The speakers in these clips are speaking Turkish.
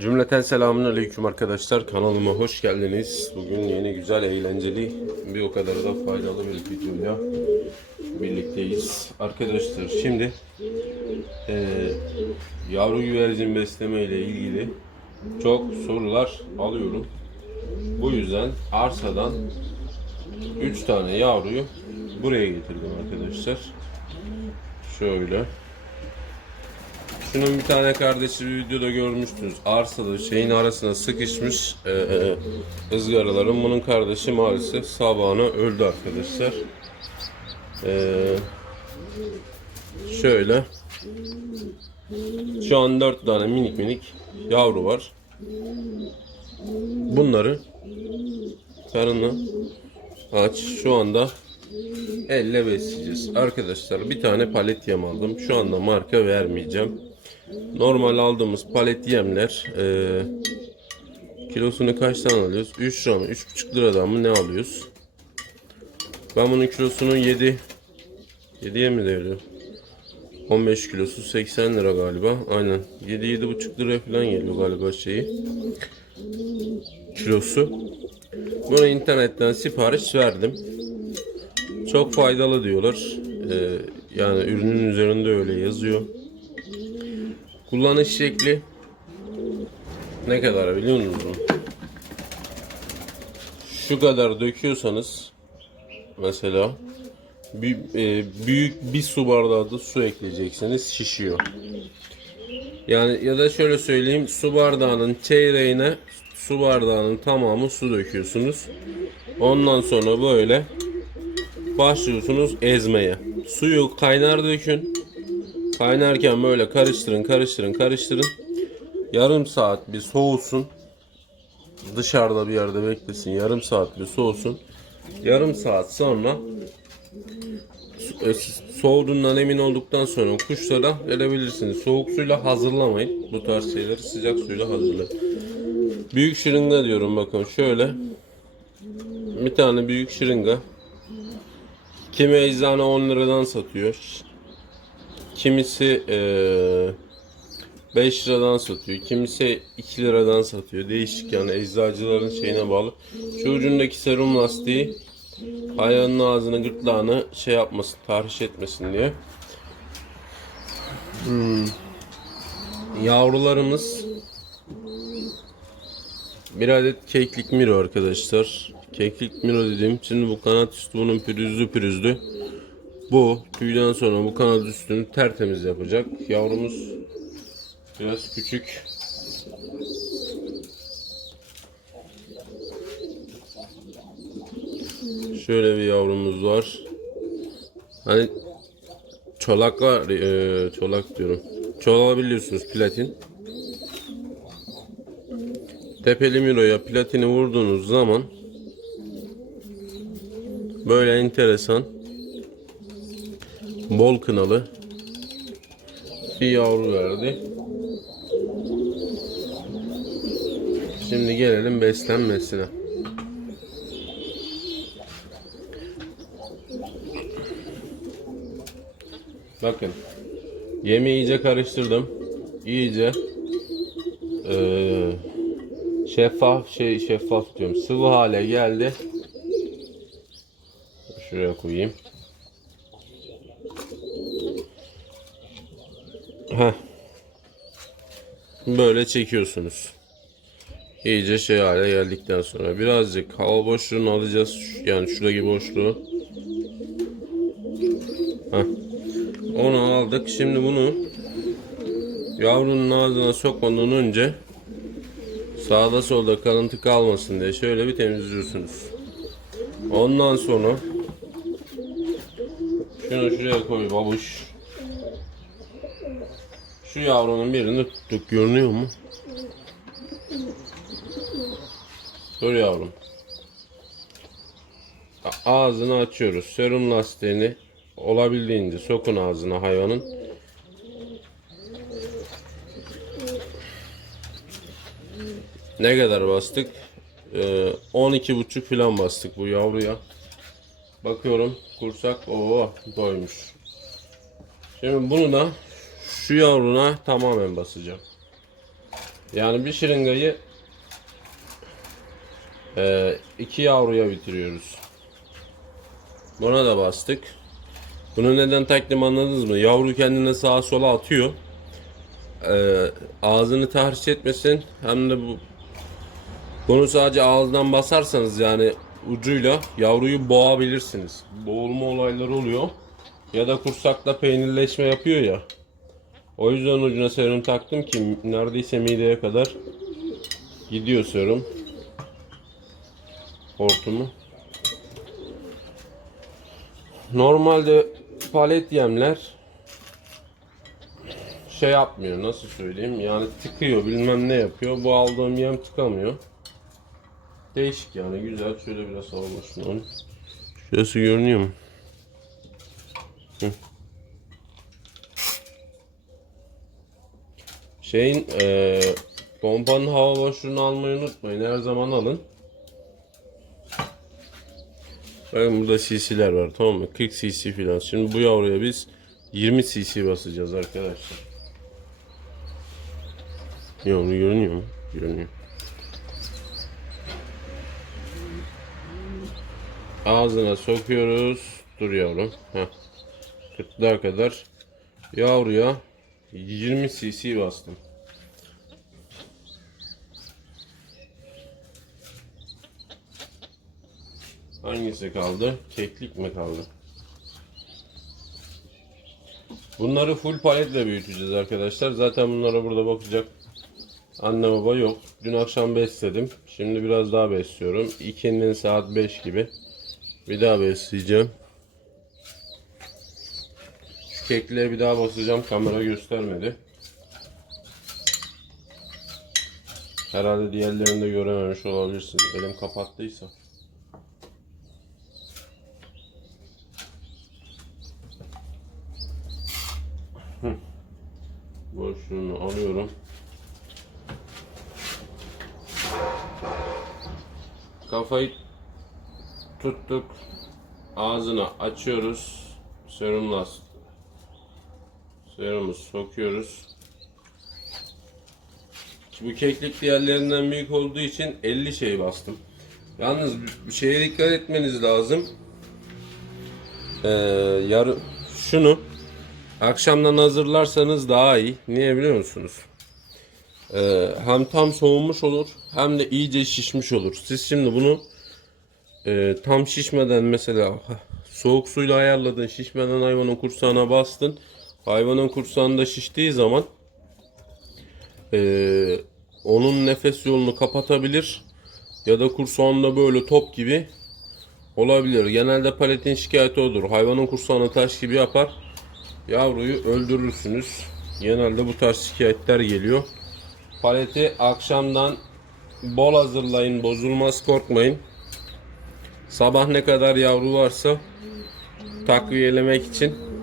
Cümleten selamun aleyküm arkadaşlar. Kanalıma hoş geldiniz. Bugün yeni güzel eğlenceli bir o kadar da faydalı bir videoyla birlikteyiz. Arkadaşlar şimdi eee, yavru güvercin besleme ile ilgili çok sorular alıyorum. Bu yüzden arsadan 3 tane yavruyu buraya getirdim arkadaşlar. Şöyle. Şunun bir tane kardeşi bir videoda görmüştünüz. Arsada şeyin arasına sıkışmış e, e, ızgaraların. Bunun kardeşi maalesef sabahına öldü arkadaşlar. E, şöyle. Şu an dört tane minik minik yavru var. Bunları karnına aç. Şu anda elle besleyeceğiz. Arkadaşlar bir tane palet yem aldım. Şu anda marka vermeyeceğim. Normal aldığımız palet yemler eee, kilosunu kaçtan alıyoruz? 3 lira mı? 3,5 liradan mı ne alıyoruz? Ben bunun kilosunu 7 7'ye mi değerli? 15 kilosu 80 lira galiba. Aynen. 7 7,5 lira falan geliyor galiba şeyi. Kilosu. Bunu internetten sipariş verdim. Çok faydalı diyorlar. Ee, yani ürünün üzerinde öyle yazıyor. Kullanış şekli ne kadar biliyor musunuz? Şu kadar döküyorsanız mesela bir, e, büyük bir su bardağı da su ekleyeceksiniz şişiyor. Yani ya da şöyle söyleyeyim su bardağının çeyreğine su bardağının tamamı su döküyorsunuz. Ondan sonra böyle başlıyorsunuz ezmeye. Suyu kaynar dökün. Kaynarken böyle karıştırın, karıştırın, karıştırın. Yarım saat bir soğusun. Dışarıda bir yerde beklesin. Yarım saat bir soğusun. Yarım saat sonra e, soğuduğundan emin olduktan sonra kuşlara verebilirsiniz. Soğuk suyla hazırlamayın. Bu tarz şeyleri sıcak suyla hazırlayın. Büyük şırınga diyorum bakın şöyle. Bir tane büyük şırınga. Kimi eczane 10 liradan satıyor. Kimisi eee 5 liradan satıyor. Kimisi 2 liradan satıyor. Değişik yani eczacıların şeyine bağlı. Şu ucundaki serum lastiği hayvanın ağzını gırtlağını şey yapmasın, tahriş etmesin diye. Hmm. Yavrularımız bir adet keklik miro arkadaşlar. Keklik miro dediğim şimdi bu kanat üstü bunun pürüzlü pürüzlü. Bu tüyden sonra bu kanat üstünü tertemiz yapacak. Yavrumuz biraz küçük. Şöyle bir yavrumuz var. Hani çolak var, eee, çolak diyorum. Çolak biliyorsunuz platin. Tepeli miroya platini vurduğunuz zaman böyle enteresan bol kınalı bir yavru verdi. Şimdi gelelim beslenmesine. Bakın. Yemi iyice karıştırdım. İyice eee, şeffaf şey şeffaf diyorum. Sıvı hale geldi. Şuraya koyayım. Heh. Böyle çekiyorsunuz. İyice şey hale geldikten sonra birazcık hava boşluğunu alacağız. Yani şuradaki boşluğu. Heh. Onu aldık. Şimdi bunu yavrunun ağzına sokmadan önce sağda solda kalıntı kalmasın diye şöyle bir temizliyorsunuz. Ondan sonra şunu şuraya koy babuş. Şu yavrunun birini tuttuk. Görünüyor mu? Dur yavrum. Ağzını açıyoruz. Serum lastiğini olabildiğince sokun ağzına hayvanın. Ne kadar bastık? Ee, 12,5 falan bastık bu yavruya. Bakıyorum kursak o doymuş. Şimdi bunu da şu yavruna tamamen basacağım. Yani bir şırıngayı e, iki yavruya bitiriyoruz. Buna da bastık. Bunu neden taktım anladınız mı? Yavru kendine sağa sola atıyor. E, ağzını tahriş etmesin. Hem de bu bunu sadece ağızdan basarsanız yani ucuyla yavruyu boğabilirsiniz. Boğulma olayları oluyor. Ya da kursakta peynirleşme yapıyor ya. O yüzden ucuna serum taktım ki neredeyse mideye kadar gidiyor serum. Hortumu. Normalde palet yemler şey yapmıyor nasıl söyleyeyim yani tıkıyor bilmem ne yapıyor. Bu aldığım yem tıkamıyor. Değişik yani güzel. Şöyle biraz hava başına. Şurası görünüyor mu? Hı. Şeyin eee pompanın hava boşluğunu almayı unutmayın. Her zaman alın. Bakın burada cc'ler var tamam mı? 40 cc falan. Şimdi bu yavruya biz 20 cc basacağız arkadaşlar. Yavru görünüyor mu? Görünüyor. Ağzına sokuyoruz. Dur yavrum. Heh. Kırklığa kadar yavruya 20 cc bastım. Hangisi kaldı? Keklik mi kaldı? Bunları full paletle büyüteceğiz arkadaşlar. Zaten bunlara burada bakacak anne baba yok. Dün akşam besledim. Şimdi biraz daha besliyorum. İkinin saat 5 gibi. Bir daha besleyeceğim. Kekliğe bir daha basacağım. Kamera göstermedi. Herhalde diğerlerini de görememiş olabilirsiniz. Elim kapattıysa. Boşluğunu alıyorum. Kafayı tuttuk. Ağzını açıyoruz. Serumla serumu sokuyoruz. Bu keklik diğerlerinden büyük olduğu için 50 şey bastım. Yalnız bir şeye dikkat etmeniz lazım. Ee, yarı şunu akşamdan hazırlarsanız daha iyi. Niye biliyor musunuz? Ee, hem tam soğumuş olur hem de iyice şişmiş olur. Siz şimdi bunu e, tam şişmeden mesela soğuk suyla ayarladın şişmeden hayvanın kursağına bastın. Hayvanın kursağında şiştiği zaman e, onun nefes yolunu kapatabilir ya da kursağında böyle top gibi olabilir. Genelde paletin şikayeti odur. Hayvanın kursağını taş gibi yapar. Yavruyu öldürürsünüz. Genelde bu tarz şikayetler geliyor. Paleti akşamdan bol hazırlayın. Bozulmaz korkmayın. Sabah ne kadar yavru varsa takviyelemek için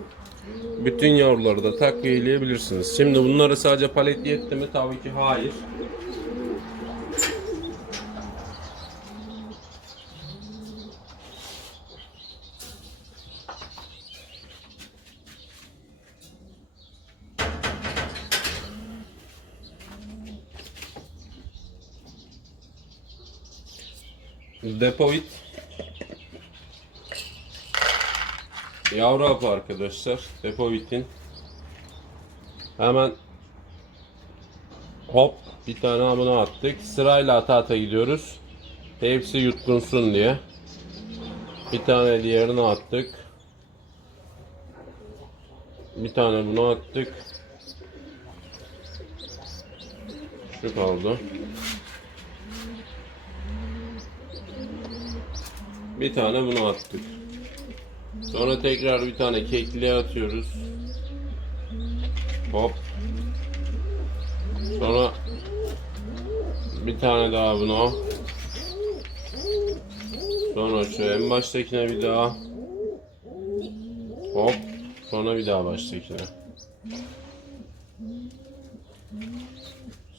bütün yavruları da takviyeleyebilirsiniz. Şimdi bunları sadece palet yetti mi? Tabii ki hayır. Depovit Yavru hapı arkadaşlar. Depovit'in. Hemen hop bir tane abone attık. Sırayla ata ata gidiyoruz. Hepsi yutkunsun diye. Bir tane diğerini attık. Bir tane bunu attık. Şu kaldı. Bir tane bunu attık. Sonra tekrar bir tane kekliğe atıyoruz. Hop. Sonra bir tane daha buna. Sonra şu en baştakine bir daha. Hop. Sonra bir daha baştakine.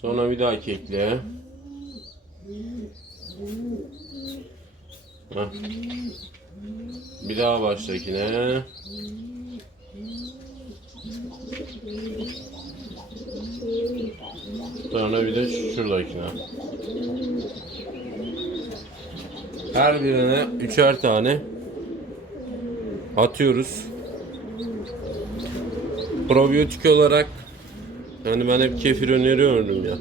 Sonra bir daha kekliğe. Heh. Bir daha baştakine. Sonra bir de şuradakine. Her birine üçer tane atıyoruz. Probiyotik olarak yani ben hep kefir öneriyorum ya.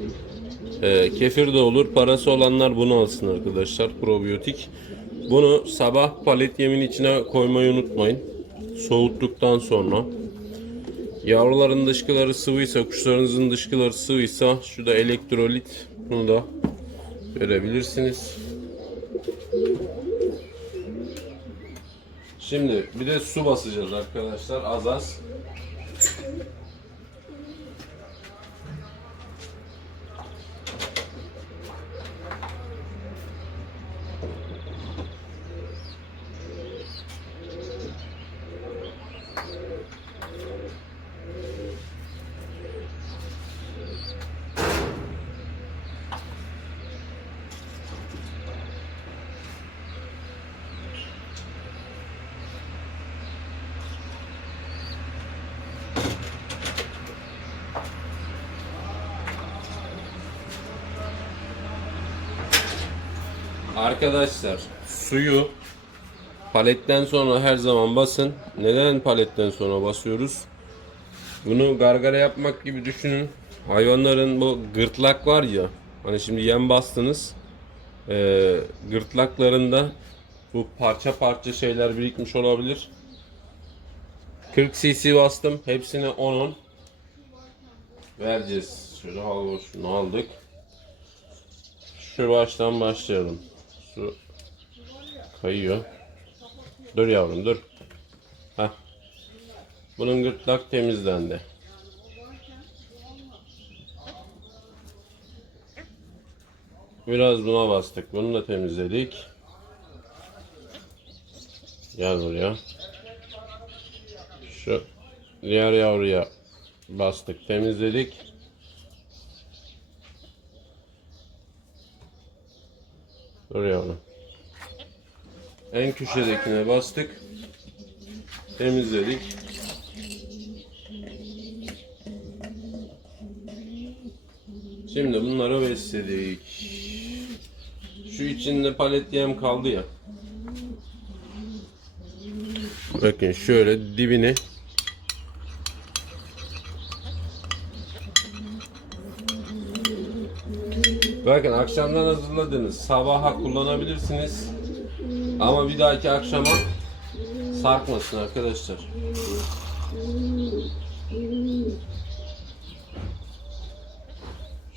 Ee, kefir de olur. Parası olanlar bunu alsın arkadaşlar. Probiyotik. Bunu sabah palet yemin içine koymayı unutmayın. Soğuttuktan sonra. Yavruların dışkıları sıvıysa, kuşlarınızın dışkıları sıvıysa şu da elektrolit. Bunu da verebilirsiniz. Şimdi bir de su basacağız arkadaşlar az az. Arkadaşlar suyu paletten sonra her zaman basın. Neden paletten sonra basıyoruz? Bunu gargara yapmak gibi düşünün. Hayvanların bu gırtlak var ya. Hani şimdi yem bastınız. eee, gırtlaklarında bu parça parça şeyler birikmiş olabilir. 40 cc bastım. Hepsini 10'un vereceğiz. Şöyle hava şunu aldık. Şu baştan başlayalım. Su kayıyor. Dur yavrum dur. Heh. Bunun gırtlak temizlendi. Biraz buna bastık. Bunu da temizledik. Gel buraya. Şu diğer yavruya bastık, temizledik. Dur yavrum. En köşedekine bastık. Temizledik. Şimdi bunları besledik. Şu içinde palet yem kaldı ya. Bakın şöyle dibini Bakın akşamdan hazırladınız. Sabaha kullanabilirsiniz. Ama bir dahaki akşama sarkmasın arkadaşlar.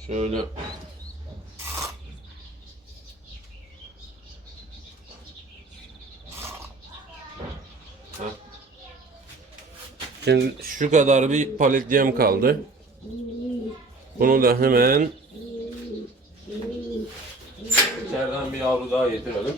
Şöyle. Şimdi şu kadar bir palet yem kaldı. Bunu da hemen içeriden bir yavru daha getirelim.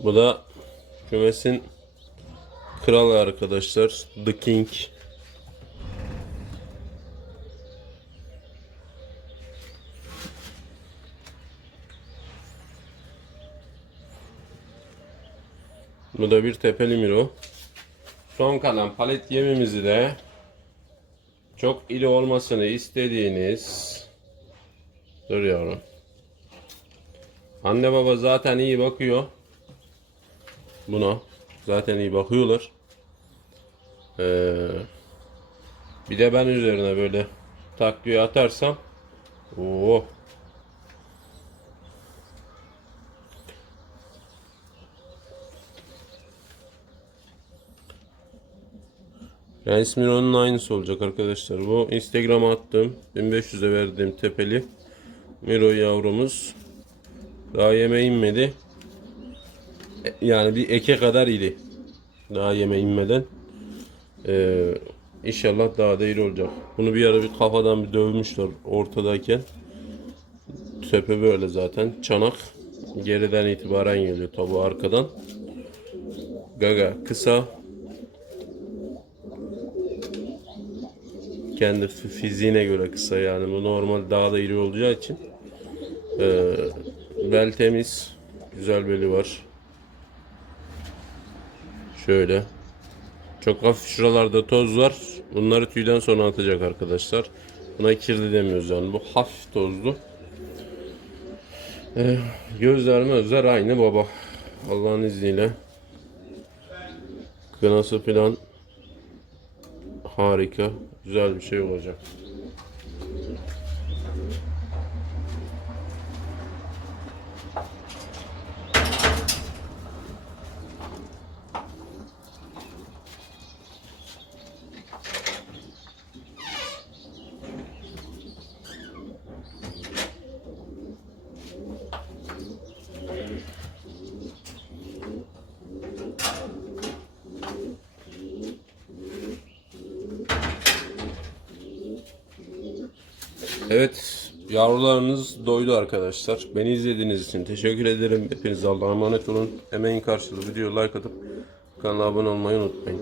Bu da kümesin kralı arkadaşlar. The King. Bu da bir tepeli miro. Son kalan palet yemimizi de çok iri olmasını istediğiniz Dur yavrum. Anne baba zaten iyi bakıyor. Buna zaten iyi bakıyorlar. Ee, bir de ben üzerine böyle takviye atarsam Oo. Yani ismin onun aynısı olacak arkadaşlar. Bu Instagram'a attığım 1500'e verdiğim tepeli Miro yavrumuz daha yeme inmedi. Yani bir eke kadar idi. Daha yeme inmeden. Ee, İnşallah daha da iyi olacak. Bunu bir ara bir kafadan bir dövmüşler ortadayken. Tepe böyle zaten. Çanak geriden itibaren geliyor tabi arkadan. Gaga kısa. Kendi fi- fiziğine göre kısa yani bu normal daha da iri olacağı için. Ee, bel temiz. Güzel beli var. Şöyle. Çok hafif şuralarda toz var. Bunları tüyden sonra atacak arkadaşlar. Buna kirli demiyoruz yani. Bu hafif tozlu. Ee, gözler gözler aynı baba. Allah'ın izniyle. Kınası falan harika. Güzel bir şey olacak. Evet, yavrularınız doydu arkadaşlar. Beni izlediğiniz için teşekkür ederim. Hepinize Allah'a emanet olun. Emeğin karşılığı videoya like atıp kanala abone olmayı unutmayın.